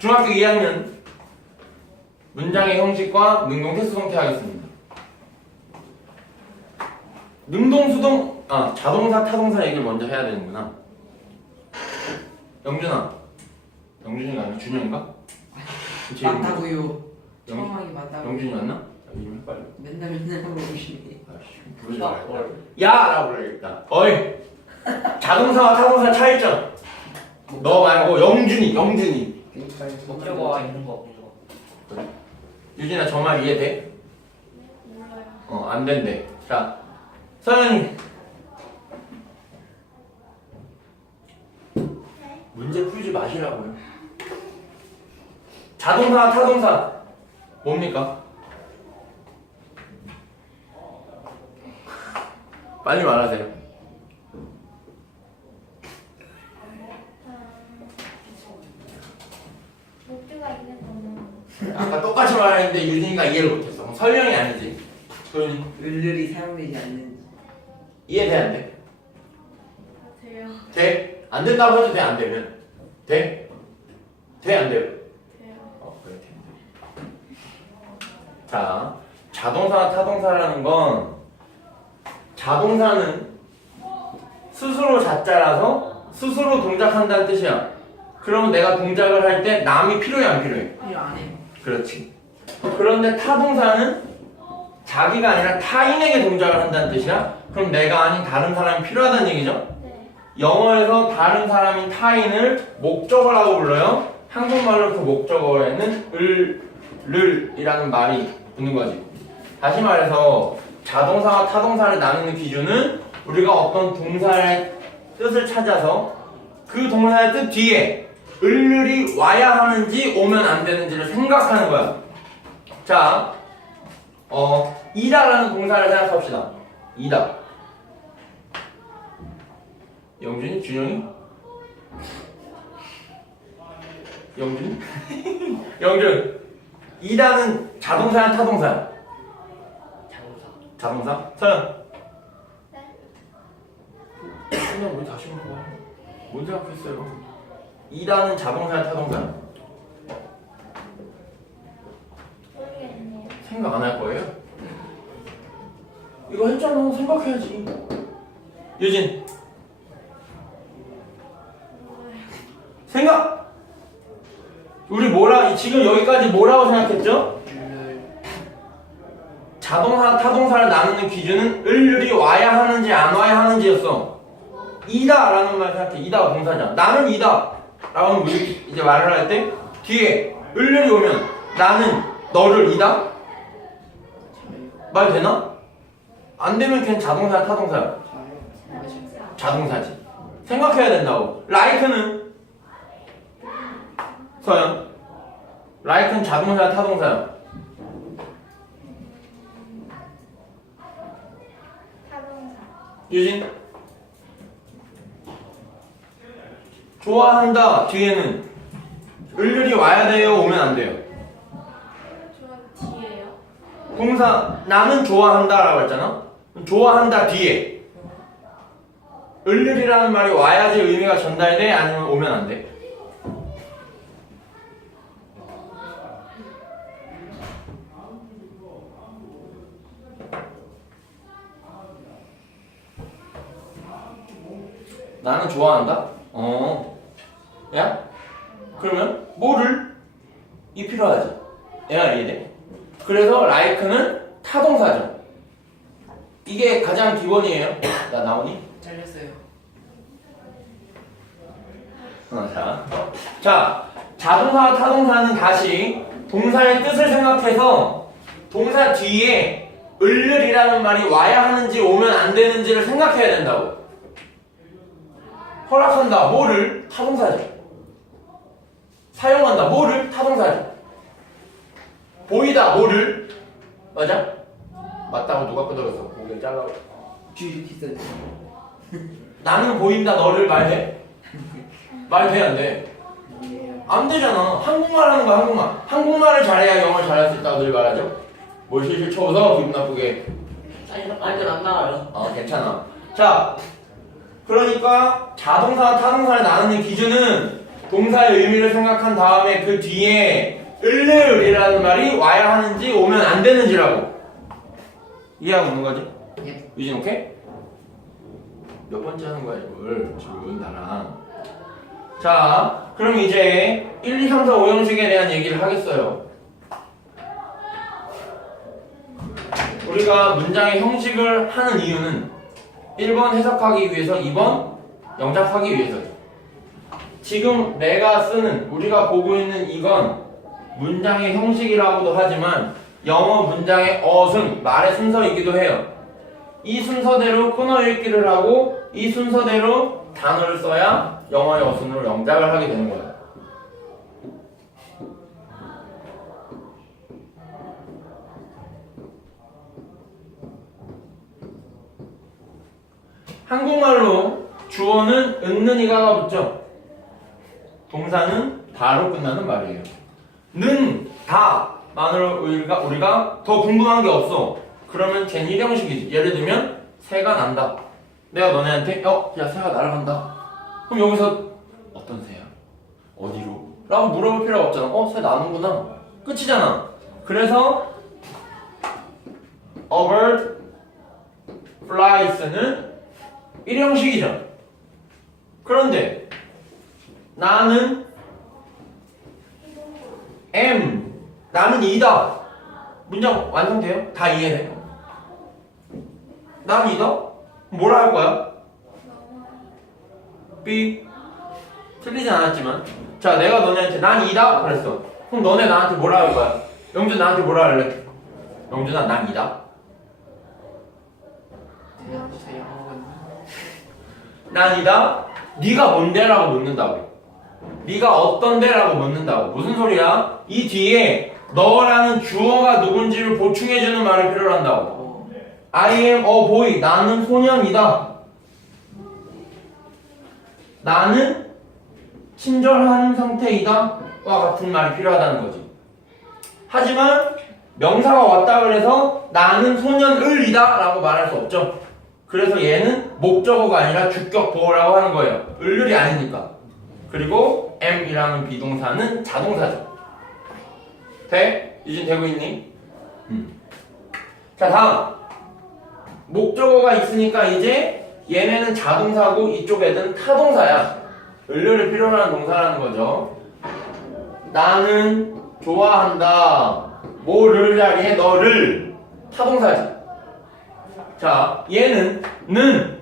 중학교 2학년 문장의 형식과 능동 태수 성태 하겠습니다. 능동 수동 아 자동사 타동사 얘기를 먼저 해야 되는구나. 영준아, 영준이가 아니라 준영인가? 그치, 맞다고요. 영, 처음하기 맞다고. 영준이 맞나? 자, 이름. 맨날 맨날 하고. 아이씨, 부르지 말자. 야라고 그래야겠다. 어이, 자동사와 타동사 차이점. 너 말고 영준이, 영준이. 목적어와 있는 거 없는 거. 유진아 저말 이해돼? 몰라요. 어, 안 된대. 자, 서연이. 문제 풀지 마시라고요. 자동사, 타동사. 뭡니까? 빨리 말하세요. 목표가 있는 거는 아까 똑같이 말했는데 유진이가 이해를 못했어. 그럼 설명이 아니지. 소연이 을을이 사용되지 않는. 이해 돼 안 돼? 돼요. 돼? 안 된다고 해도 돼? 안 되면? 돼? 돼? 안 돼요? 돼요. 어, 그래, 돼. 자, 자동사와 타동사라는 건 자동사는 스스로 자자라서 스스로 동작한다는 뜻이야. 그러면 내가 동작을 할 때 남이 필요해 안 필요해? 필요 안 해요. 그렇지. 그런데 타동사는 자기가 아니라 타인에게 동작을 한다는 뜻이야. 그럼 내가 아닌 다른 사람이 필요하다는 얘기죠. 네. 영어에서 다른 사람인 타인을 목적어라고 불러요. 한국말로 그 목적어에는 을, 를 이라는 말이 붙는 거지. 다시 말해서 자동사와 타동사를 나누는 기준은 우리가 어떤 동사의 뜻을 찾아서 그 동사의 뜻 뒤에 을을이 와야 하는지 오면 안 되는지를 생각하는 거야. 자, 어, 이다라는 동사를 생각합시다. 이다. 영준이? 준영이? 영준? 영준. 이다는 자동사야 타동사야? 자동사. 자동사? 서연. 네. 그냥 우리 다시 한번 봐. 뭔 생각했어요? 이다는 자동사야 타동사야? 모르겠네요. 생각 안 할 거예요? 이거 했잖아. 생각해야지. 유진. 생각. 우리 뭐라 지금 여기까지 뭐라고 생각했죠? 을 자동사 타동사를 나누는 기준은 을을이 와야 하는지 안 와야 하는지였어. 이다라는 말 생각해. 이다가 동사잖아. 나는 이다. 라고 우리 이제 말을 할 때 뒤에 을을이 오면 나는 너를 이다? 말 되나? 안 되면 걔는 자동사야 타동사야? 자동사지. 생각해야 된다고. 라이크는 서연. 라이크는 자동사야 타동사야? 타동사. 유진. 좋아한다 뒤에는 을을이 와야 돼요 오면 안 돼요. 저 뒤에요. 동사 나는 좋아한다라고 했잖아. 좋아한다 뒤에 을을이라는 말이 와야지 의미가 전달돼 아니면 오면 안 돼. 나는 좋아한다. 어. 야? 그러면 뭐를 이 필요하지. 얘가 이해돼? 그래서 like는 타동사죠. 이게 가장 기본이에요. 나 나오니? 잘렸어요. 어, 자. 자, 자동사와 타동사는 다시 동사의 뜻을 생각해서 동사 뒤에 을을이라는 말이 와야 하는지 오면 안 되는지를 생각해야 된다고. 허락한다. 뭐를? 타동사죠. 사용한다. 뭐를? 타동사죠. 보이다. 뭐를? 맞아? 맞다고 누가 끄덕였어? 고개 잘라. 뒤 비싼. 나는 보인다. 너를 말해. 말돼 안 돼? 안 되잖아. 한국말 하는 거야, 한국말. 한국말을 잘해야 영어를 잘할 수 있다고 늘 말하죠. 뭘 실실 쳐서 기분 나쁘게. 완전 안 나와요. 어, 괜찮아. 자, 그러니까 자동사와 타동사를 나누는 기준은 동사의 의미를 생각한 다음에 그 뒤에 을을이라는 말이 와야 하는지 오면 안 되는지라고 이해하고 있는 거지? 예. 유진 오케이? 몇 번째 하는 거야 이걸 지금 나랑 자 그럼 이제 1, 2, 3, 4, 5형식에 대한 얘기를 하겠어요 우리가 문장의 형식을 하는 이유는 1번 해석하기 위해서 2번 영작하기 위해서죠 지금 내가 쓰는 우리가 보고 있는 이건 문장의 형식이라고도 하지만 영어 문장의 어순 말의 순서이기도 해요 이 순서대로 끊어 읽기를 하고 이 순서대로 단어를 써야 영어의 어순으로 영작을 하게 되는 거예요. 한국말로 주어는 은는 이가가 붙죠. 동사는 다로 끝나는 말이에요. 는, 다 만으로 우리가, 우리가 더 궁금한 게 없어. 그러면 쟤는 일형식이지. 예를 들면 새가 난다. 내가 너네한테 어, 야 새가 날아간다. 그럼 여기서 어떤 새야? 어디로? 라고 물어볼 필요가 없잖아. 어, 새 나는구나. 끝이잖아. 그래서 a bird flies는 일형식이죠. 그런데 나는 am 나는 이다. 문장 완성돼요? 다 이해돼? 나는 이다? 뭐라 할 거야? B 틀리진 않았지만 자 내가 너네한테 난 이다 그랬어 그럼 너네 나한테 뭐라 할 거야? 영준 나한테 뭐라 할래? 영준아 난 이다 난 이다 네가 뭔데 라고 묻는다고 네가 어떤데라고 묻는다고 무슨 소리야? 이 뒤에 너라는 주어가 누군지를 보충해주는 말을 필요로 한다고 어, I am a boy. 나는 소년이다. 나는 친절한 상태이다. 와 같은 말이 필요하다는 거지. 하지만 명사가 왔다 그래서 나는 소년을이다 라고 말할 수 없죠. 그래서 얘는 목적어가 아니라 주격 보호라고 하는 거예요. 을을이 아니니까. 그리고 am이라는 비동사는 자동사죠. 돼? 이제 되고 있니? 음. 자 다음. 목적어가 있으니까 이제 얘네는 자동사고 이쪽 애들은 타동사야. 을려를 필요로 하는 동사라는 거죠. 나는 좋아한다. 뭐를 자리에 너를 타동사지. 자, 얘는 는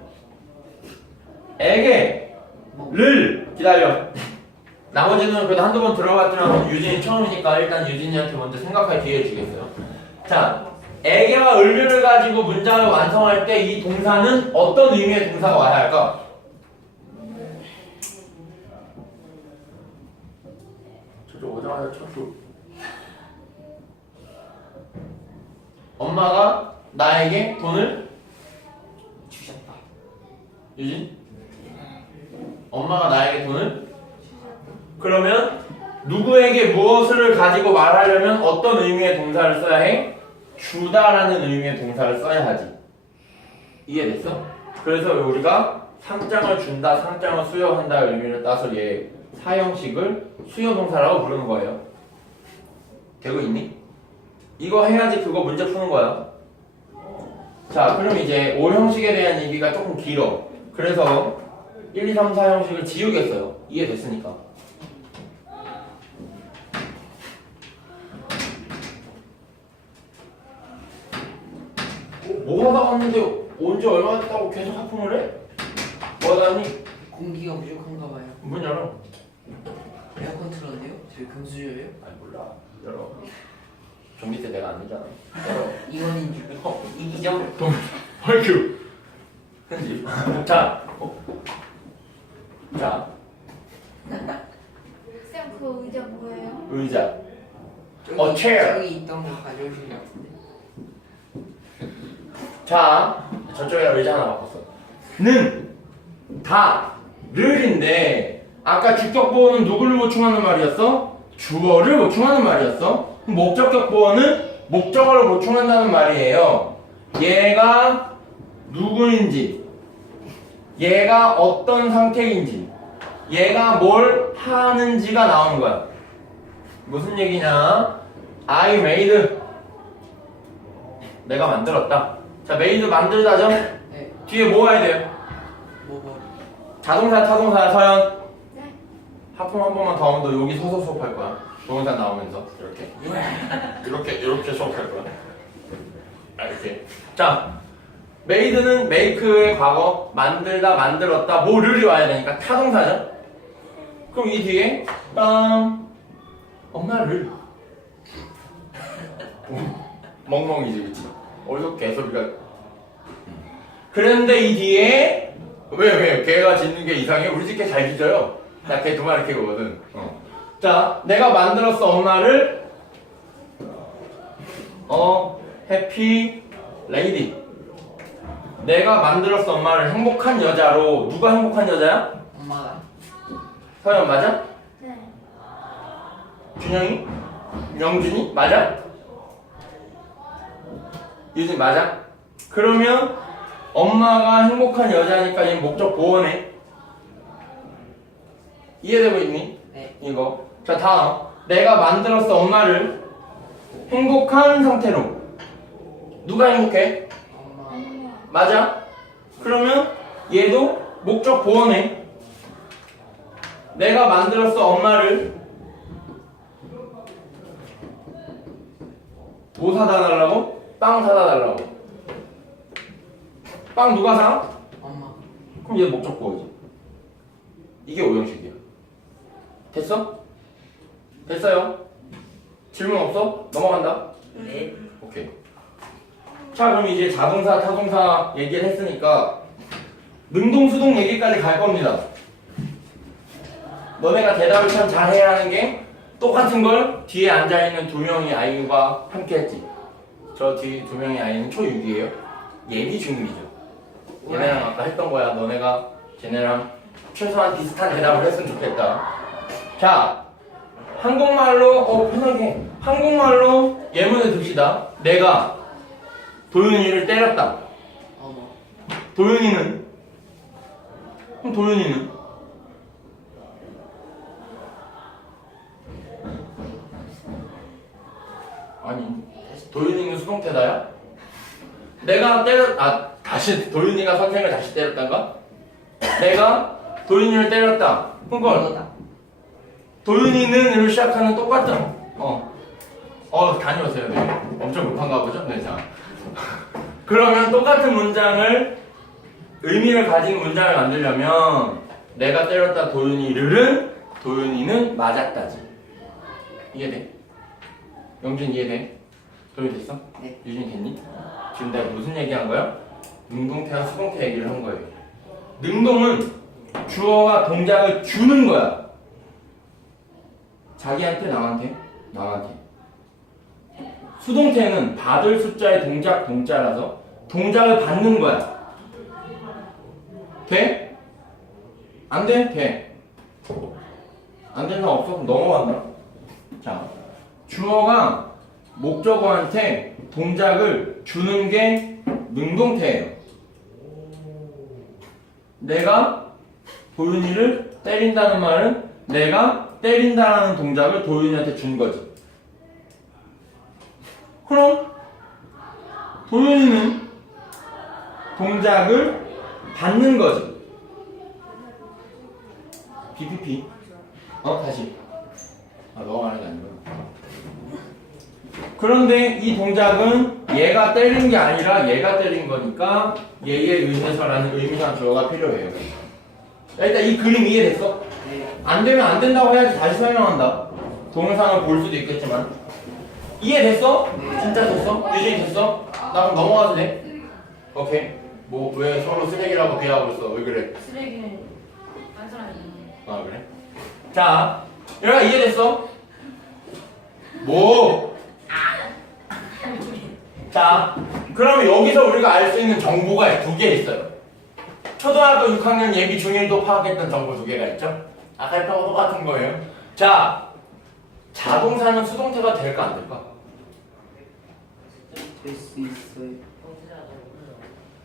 에게 를 기다려. 나머지는 그래도 한두 번 들어봤지만 유진이 처음이니까 일단 유진이한테 먼저 생각할 기회 주겠어요. 자, 에게와 을류를 가지고 문장을 완성할 때 이 동사는 어떤 의미의 동사가 와야 할까? 저쪽 오자마자 저쪽 엄마가 나에게 돈을 주셨다 유진? 엄마가 나에게 돈을 그러면 누구에게 무엇을 가지고 말하려면 어떤 의미의 동사를 써야 해? 주다라는 의미의 동사를 써야 하지. 이해됐어? 그래서 우리가 상장을 준다, 상장을 수여한다 의미를 따서 얘 사형식을 수여 동사라고 부르는 거예요. 되고 있니? 이거 해야지 그거 문제 푸는 거야. 자, 그럼 이제 5형식에 대한 얘기가 조금 길어. 그래서 1, 2, 3, 4형식을 지우겠어요. 이해됐으니까. 뭐 하다 왔는데 언제 얼마 됐다고 계속 하품을 해? 뭐 하다 왔니? 공기가 부족한가 봐요 문 열어. 에어컨 틀었는데요? 저희 금수저예요? 아니 몰라. 열어. 좀 밑에 내가 안 되잖아. 열어. 이원인 줄 어, 이기정 헐큐. 편집. 자. 어. 자, 쌤, 그 의자 뭐예요? 의자. 저기, 어, chair. 저기 있던 거 가져오신 것 같은데 자, 저쪽에 의자 하나 바꿨어. 는, 다, 를인데, 아까 주격 보어는 누구를 보충하는 말이었어? 주어를 보충하는 말이었어. 그럼 목적격 보어는 목적어를 보충한다는 말이에요. 얘가 누구인지, 얘가 어떤 상태인지, 얘가 뭘 하는지가 나오는 거야. 무슨 얘기냐? I made. 내가 만들었다. 자, made 만들다죠? 네. 뒤에 뭐 해야 돼요? 뭐 뭐. 자동사, 타동사, 서연. 네. 하품 한 번만 더 하면 너 여기 서서 수업할 거야. 동영상 나오면서 이렇게 이렇게 이렇게 수업할 거야. 아, 이렇게. 자, made는 make의 과거 만들다 만들었다 뭐를이 와야 되니까 타동사죠. 그럼 이 뒤에 음, 엄마를 멍멍이지 그치? 어디서 개소리가 그런데 이 뒤에 왜 왜 개가 짖는 게 이상해? 우리 집 개 잘 짖어요. 나 개 두 마리 키우거든. 어. 자, 내가 만들었어 엄마를 어 해피 레이디. 내가 만들었어 엄마를 행복한 여자로 누가 행복한 여자야? 엄마가. 서연 맞아? 네. 준영이? 영준이? 맞아? 유진 맞아? 그러면 엄마가 행복한 여자니까 얘 목적 보호네 이해되고 있니? 네. 이거 자 다음 내가 만들었어 엄마를 행복한 상태로 누가 행복해? 맞아? 그러면 얘도 목적 보호네 내가 만들었어 엄마를 뭐 사다 달라고? 빵 사다 달라고 빵 누가 사? 엄마. 그럼 얘 목적 보호지 이게 오형식이야 됐어? 됐어요? 질문 없어? 넘어간다 네. 오케이. 자, 그럼 이제 자동사, 타동사 얘기를 했으니까 능동, 수동 얘기까지 갈 겁니다. 너네가 대답을 참 잘해야 하는 게 똑같은 걸 뒤에 앉아있는 두 명의 아이와 함께 했지. 저 뒤에 두 명의 아이는 초6이에요. 예비 중1이죠. 얘네랑 아까 했던 거야. 너네가 쟤네랑 최소한 비슷한 대답을 했으면 좋겠다. 자, 한국말로 어 편하게 한국말로 예문을 듭시다. 내가 도윤이를 때렸다. 도윤이는 그럼 도윤이는 아니 도윤이는 수동태다야? 내가 때렸 아 다시 도윤이가 선생을 다시 때렸단가? 내가 도윤이를 때렸다. 그걸 이거다. 도윤이는으로 시작하는 똑같은 어. 어 다녀오세요. 네. 엄청 급한가 보죠? 네, 자. 그러면 똑같은 문장을 의미를 가진 문장을 만들려면 내가 때렸다 도윤이를은 도윤이는 맞았다지. 이해돼? 영준 이해돼? 도윤 됐어? 네. 유진 됐니? 지금 내가 무슨 얘기한 거야? 능동태와 수동태 얘기를 한 거예요. 능동은 주어가 동작을 주는 거야. 자기한테 남한테 남한테 수동태는 받을 숫자의 동작 동자라서 동작을 받는 거야 돼? 안 돼? 돼. 안 사람 없어? 넘어간다. 자, 주어가 목적어한테 동작을 주는 게 능동태예요. 내가 도윤이를 때린다는 말은 내가 때린다라는 동작을 도윤이한테 준 거지. 그럼 도윤이는 동작을 받는 거지. BPP. 어 다시. 아 너가 말하는 게 아니고. 그런데 이 동작은 얘가 때린 게 아니라 얘가 때린 거니까 얘에 의해서라는 의미상 주어가 필요해요. 자, 일단 이 그림 이해됐어? 네. 안 되면 안 된다고 해야지 다시 설명한다. 동영상을 볼 수도 있겠지만. 이해됐어? 네. 진짜 됐어? 유진이 됐어? 나 그럼 넘어가도 돼? 오케이. 뭐 왜 서로 쓰레기라고 비하고 있어? 왜 그래? 쓰레기는 안 사람이 아 그래? 자, 얘가 이해됐어? 뭐? 자, 그러면 여기서 우리가 알 수 있는 정보가 두 개 있어요. 초등학교 6학년 예비 중1도 파악했던 정보 두 개가 있죠? 아까 했던 거 똑같은 거예요. 자, 자동사는 수동태가 될까 안 될까? 될수 있어요.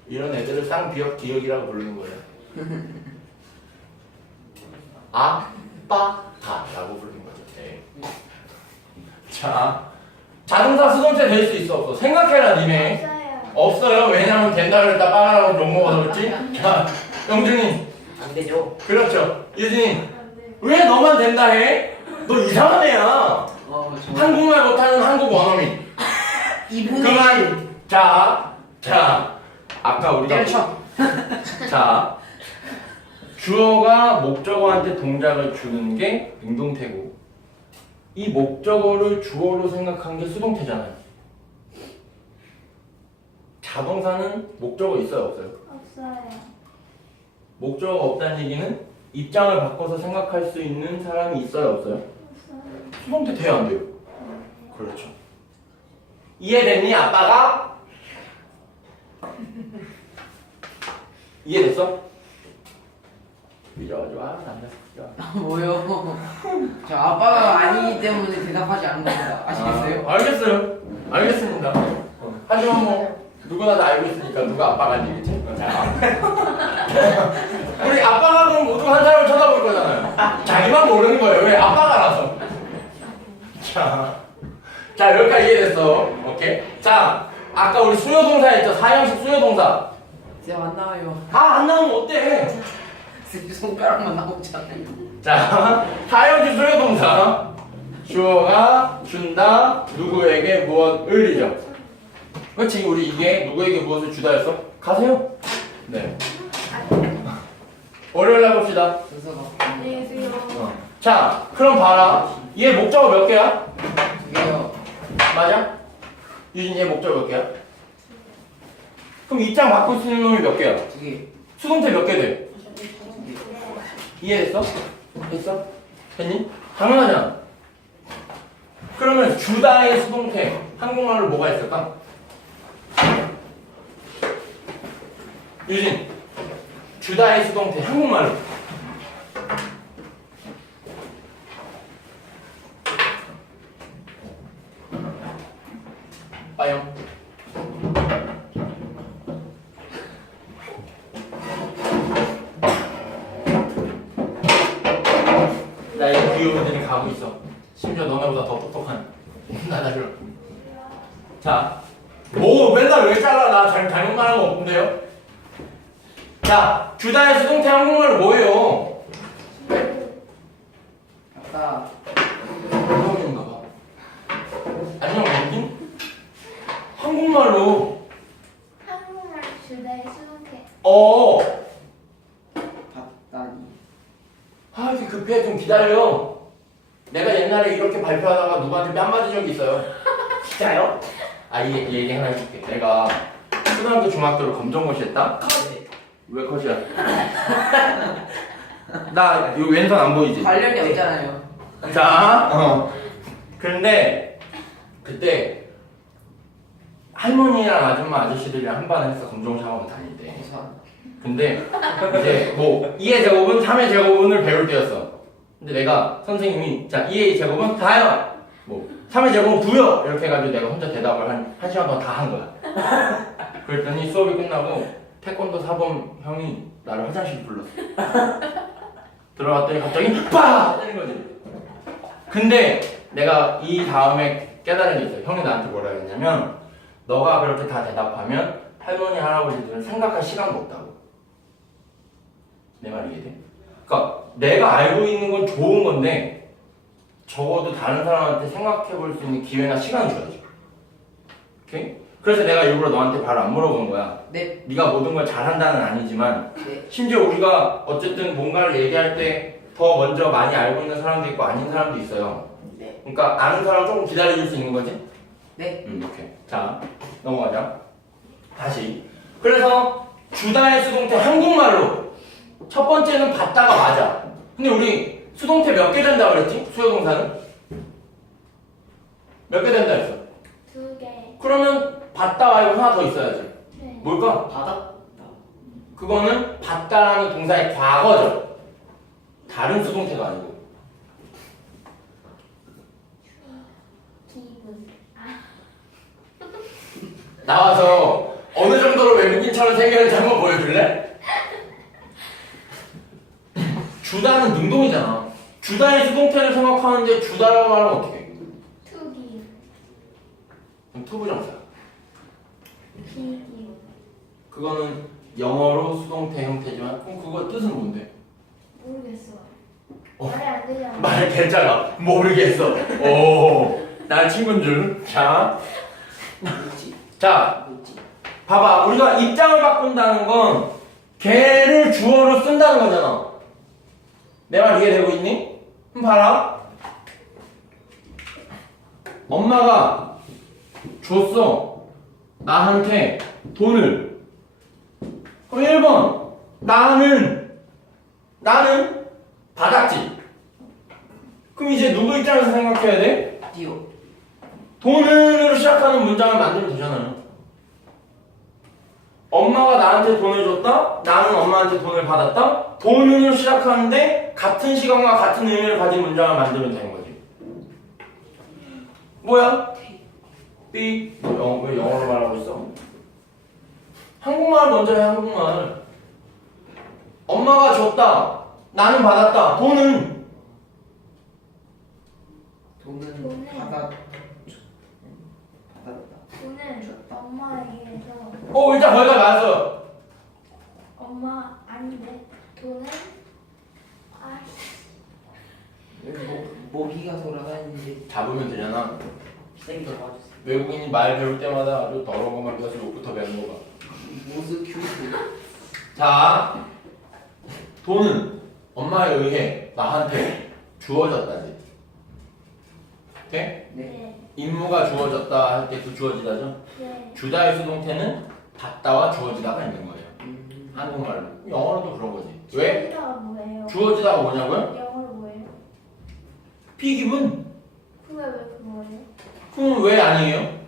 이런 애들을 쌍비역 기억이라고 부르는 거예요. 아빠가라고 부르는 거죠. 네. 자, 자동사 수동태 될 수 있어 없어? 생각해라 니네. 없어요. 없어요. 왜냐면 된다를 다 빠라고 욕 먹어서 그렇지? 자, 영준이. 안 되죠. 그렇죠. 유진이. 안 돼. 왜 너만 된다 해? 너 이상한 애야. 어, 저 한국말 못하는 한국 원어민. 그만. 자, 자. 아까 우리가 때려쳐. 자 주어가 목적어한테 동작을 주는 게 능동태고 이 목적어를 주어로 생각한 게 수동태잖아요. 자동사는 목적어 있어요 없어요? 없어요. 목적어가 없다는 얘기는 입장을 바꿔서 생각할 수 있는 사람이 있어요 없어요? 없어요. 수동태 돼요 안 돼요? 그렇죠. 이해됐니 아빠가? 이해됐어? 아 남자 새끼야. 뭐요? 저 아빠가 아니기 때문에 대답하지 않는 겁니다. 아시겠어요? 아, 알겠어요. 알겠습니다. 어, 하지만 뭐 누구나 다 알고 있으니까 누가 아빠가 아니겠지? 우리 아빠가 그럼 모두가 한 사람을 쳐다볼 거잖아요. 자기만 모르는 거예요. 왜 아빠가라서. 자, 자 여기까지 이해됐어. 오케이. 자, 아까 우리 수요동사 했죠. 사형식 수요동사. 쌤안 나와요. 아 안 나오면 어때? 쌤 손가락만 나오잖아요. 자, 사형식 수요동사. 주어가 준다 누구에게 무엇을이죠. 그렇지 우리 이게 누구에게 무엇을 주다였어? 가세요. 네. 월요일 날 봅시다. 순서가 안녕히 계세요. 어. 자, 그럼 봐라. 얘 목적어 몇 개야? 두개요. 맞아? 유진 얘 목적어 몇 개야? 그럼 입장 바꿀 수 있는 놈이 몇 개야? 두 개. 수동태 몇 개 돼? 이해됐어? 됐어? 됐니? 당연하잖아. 그러면 주다의 수동태 한국말로 뭐가 있을까? 유진 주다의 수동태 한국말로 빠영 나 이거 귀여운들이 가고 있어. 심지어 너네보다 더 똑똑한 나나를. 자, 뭐 맨날 왜 잘라? 나 잘, 잘못 말한 거 없는데요? 자, 주다의 수동태 한국말로 뭐예요? 아까 안녕인가 봐. 안녕, 여긴? 한국말로, 한국말 주제의 수동태. 어, 봤다니. 아, 이렇게 급해. 좀 기다려. 내가 옛날에 이렇게 발표하다가 누구한테 뺨 맞은 적이 있어요. 진짜요? 아, 이 얘기, 이 얘기 하나 해줄게. 내가 초등학교, 중학교를 검정고시 했다? 왜 컷이야? 나, 요 왼손 안 보이지? 관련이 없잖아요. 자, 어. 그런데, 그때, 할머니랑 아줌마, 아저씨들이랑 한 반을 했어. 검정고시 학원 다닐 때. 죄송합니다. 근데 이제 뭐 2의 제곱은 3의 제곱은을 배울 때였어. 근데 내가 선생님이 자 2의 제곱은 다요. 뭐 3의 제곱은 9요. 이렇게 해가지고 내가 혼자 대답을 한, 한 시간 동안 다 한 거야. 그랬더니 수업이 끝나고 태권도 사범 형이 나를 화장실 불렀어. 들어갔더니 갑자기 빠! 때린 거지. 근데 내가 이 다음에 깨달은 게 있어요. 형이 나한테 뭐라 했냐면 너가 그렇게 다 대답하면 할머니 할아버지들은 생각할 시간도 없다고. 내 말이 이해돼? 그러니까 내가 알고 있는 건 좋은 건데 적어도 다른 사람한테 생각해 볼 수 있는 기회나 시간을 줘야지. 오케이? 그래서 내가 일부러 너한테 바로 안 물어본 거야. 네. 네가 모든 걸 잘한다는 아니지만 네. 심지어 우리가 어쨌든 뭔가를 얘기할 때 더 먼저 많이 알고 있는 사람도 있고 아닌 사람도 있어요. 네. 그러니까 아는 사람 조금 기다려줄 수 있는 거지? 네. 음, 오케이. 자, 넘어가자. 다시. 그래서 주다의 수동태 한국말로 첫 번째는 받다가 맞아. 근데 우리 수동태 몇 개 된다 그랬지? 수요동사는? 몇 개 된다 했어. 두 개. 그러면 받다 말고 하나 더 있어야지. 네. 뭘까? 받았다. 그거는 받다라는 동사의 과거죠. 다른 수동태가 아니고. 기분. 나와서 어느 정도로 외국인처럼 생겼는지 한번 보여줄래? 주다는 능동이잖아. 주다의 수동태를 생각하는데 주다라고 말하면 어떻게 해? 투기 그럼 투부정사. 그거는 영어로 수동태 형태지만 그럼 그거 뜻은 뭔데? 모르겠어 어. 말이 안 되잖아 말 괜찮아. 모르겠어. 오, 나 친구인 줄. 자, 뭐지? 자, 뭐지? 봐봐. 우리가 입장을 바꾼다는 건 걔를 주어로 쓴다는 거잖아. 내 말 이해되고 있니? 그럼 봐라. 엄마가 줬어. 나한테 돈을. 그럼 1번. 나는, 나는 받았지. 그럼 이제 누구 입장에서 생각해야 돼? 띄워. 돈은으로 시작하는 문장을 만들면 되잖아요. 엄마가 나한테 돈을 줬다. 나는 엄마한테 돈을 받았다. 돈으로 시작하는데 같은 시간과 같은 의미를 가진 문장을 만들면 되는 거지. 뭐야? B. 영, 왜 영어로 말하고 있어? 한국말 먼저 해, 한국말. 엄마가 줬다. 나는 받았다. 돈은 돈은 돈은- 받아 받았다. 돈은 엄마에게서 어 일단 거기까지 맞았어. 엄마 아닌데 돈은 아씨 뭐, 모기가 돌아다니는데 잡으면 되잖아. 쌤이 들어와주세요. 외국인이 말 배울 때마다 아주 더러운 것만 배워서 욕부터 배우는 거 봐. 모스 큐브. 자, 돈은 엄마에 의해 나한테 주어졌다지. 오케이? 네. 네 임무가 주어졌다 할 때 그 주어지다죠. 네. 주다의 수동태는 받다와 주어지다가 있는 거예요. 음, 한국말로. 영어로도 그런 거지. 왜? 주어지다가 뭐예요? 주어지다가 뭐냐고요? 영어로 뭐예요? 피기분. 그게 왜 그거예요? 그럼 왜 아니에요?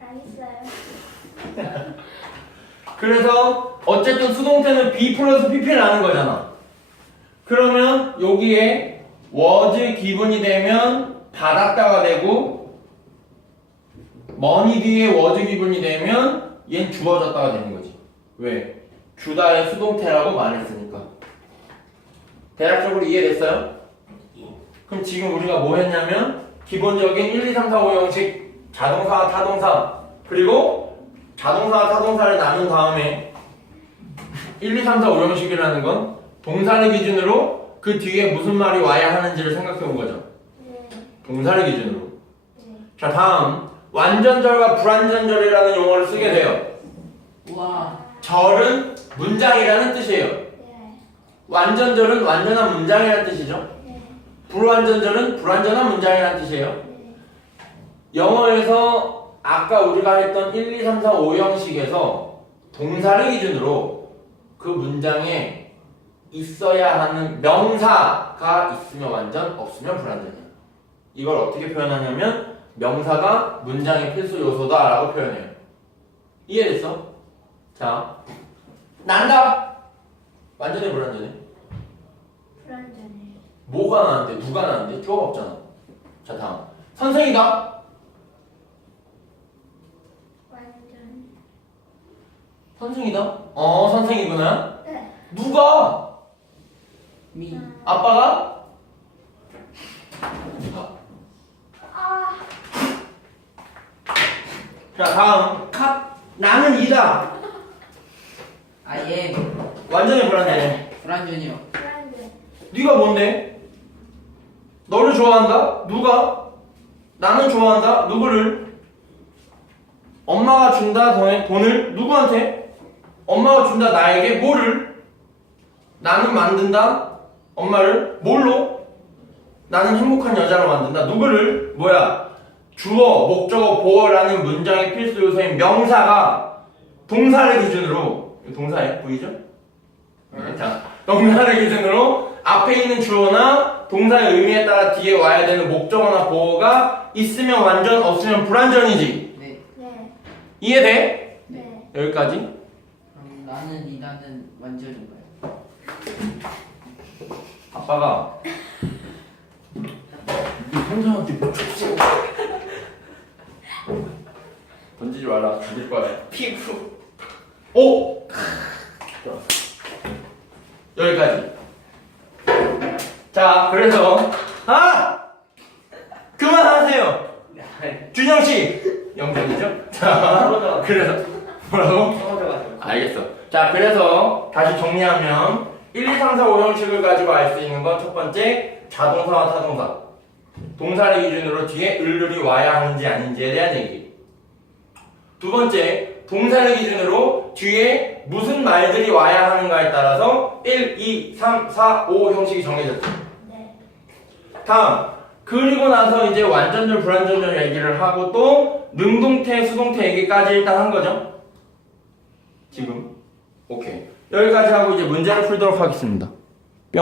알겠어요 그래서 어쨌든 수동태는 be 플러스 pp라는 거잖아. 그러면 여기에 was 기분이 되면 받았다가 되고 money 뒤에 was 기분이 되면 얜 주어졌다가 되는 거지. 왜? 주다의 수동태라고 말했으니까. 대략적으로 이해됐어요? 그럼 지금 우리가 뭐 했냐면 기본적인 1, 2, 3, 4, 5 형식 자동사, 타동사 그리고 자동사와 타동사를 나눈 다음에 1, 2, 3, 4, 5 형식이라는 건 동사를 기준으로 그 뒤에 무슨 말이 와야 하는지를 생각해 본 거죠. 네 동사를 기준으로. 네. 자, 다음 완전절과 불완전절이라는 용어를 쓰게 돼요. 우와. 절은 문장이라는 뜻이에요. 네. 완전절은 완전한 문장이라는 뜻이죠. 네. 불완전절은 불완전한 문장이라는 뜻이에요. 네. 영어에서 아까 우리가 했던 1, 2, 3, 4, 5 형식에서 동사를 기준으로 그 문장에 있어야 하는 명사가 있으면 완전, 없으면 불완전이야. 이걸 어떻게 표현하냐면 명사가 문장의 필수 요소다라고 표현해요. 이해됐어? 자, 난다. 완전해 불완전해? 불안전해 뭐가 나는데 누가 나는데 주어가 없잖아. 자 다음 선생이다. 완전 선생이다. 어 선생이구나. 네 누가? 미. 음. 아빠가? 아 자 다음 카 나는 이다. 아예 완전히 불안해. 불안전이요. 불안전 네가 뭔데? 너를 좋아한다? 누가? 나는 좋아한다. 누구를? 엄마가 준다 돈을, 누구한테? 엄마가 준다 나에게 뭐를? 나는 만든다 엄마를 뭘로? 나는 행복한 여자로 만든다 누구를? 뭐야? 주어, 목적어, 보어라는 문장의 필수 요소인 명사가 동사를 기준으로 동사예요? 보이죠? 네, 자, 동사를 기준으로 앞에 있는 주어나 동사의 의미에 따라 뒤에 와야 되는 목적어나 보어가 있으면 완전, 없으면 불완전이지. 네. 네 이해돼? 네. 여기까지? 그럼 나는 이나는 완전인가요? 아빠가 네 형제한테 뭐 줬어? 던지지 마라. 던질 거야. 피부. 오! 좋았어. 여기까지. 자, 그래서 아 그만하세요. 준영 씨 영정이죠? 자, 그래서 뭐라고? 떨어져가지고. 알겠어. 자, 그래서 다시 정리하면 1, 2, 3, 4, 5 형식을 가지고 알 수 있는 건 첫 번째 자동사와 타동사. 동사를 기준으로 뒤에 을룰이 와야 하는지 아닌지에 대한 얘기. 두 번째, 동사를 기준으로 뒤에 무슨 말들이 와야 하는가에 따라서 1, 2, 3, 4, 5 형식이 정해졌죠. 네. 다음. 그리고 나서 이제 완전절 불완전절 얘기를 하고 또 능동태 수동태 얘기까지 일단 한 거죠? 지금? 오케이. 여기까지 하고 이제 문제를 풀도록 하겠습니다